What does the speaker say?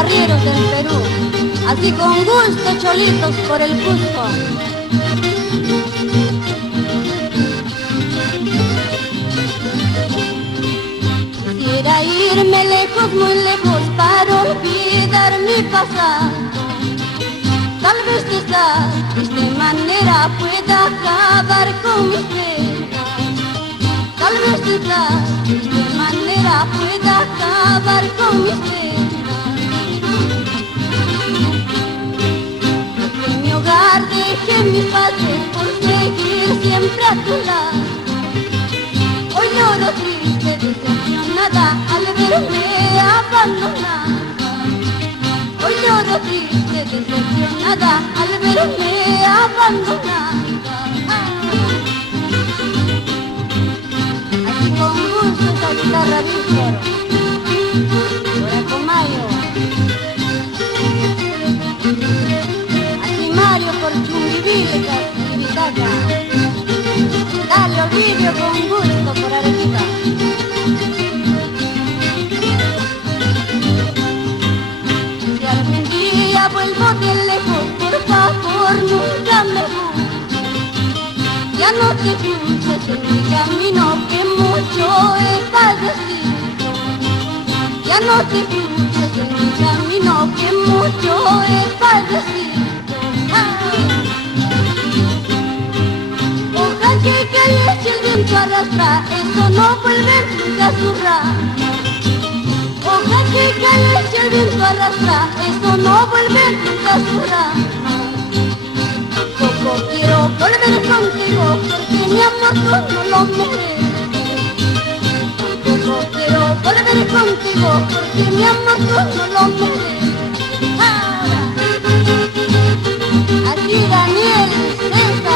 arrieros del Perú, así con gusto cholitos por el Cusco. Quisiera irme lejos, muy lejos, para olvidar mi pasado. Tal vez de esta triste manera pueda acabar con mis penas. Tal vez de esta triste manera pueda acabar con mis penas. Dejé mi hogar, dejé mi padre por seguir siempre a tu lado. Hoy lloro triste, decepcionada al verme abandonada. Hoy lloro triste, decepcionada al verme abandonada. Así con gusto esta guitarra Víctor, por Acomayo. Así Mario por Chumbivilcas y Vizcaya. Dale Ovidio con gusto por Arequipa. Si algún día vuelvo de lejos, por favor nunca me busques. Ya no te cruces en mi camino que mucho he padecido. Ya no te cruces en mi camino que mucho he padecido. Que calle si el viento arrastra, eso no vuelve nunca a zurrar. Hoja que calle si el viento arrastra, eso no vuelve nunca a zurrar. Tampoco quiero volver contigo, porque mi amor tú no lo mereces. Tampoco quiero volver contigo, porque mi amor tú no lo mereces. Ahora, aquí Daniel César.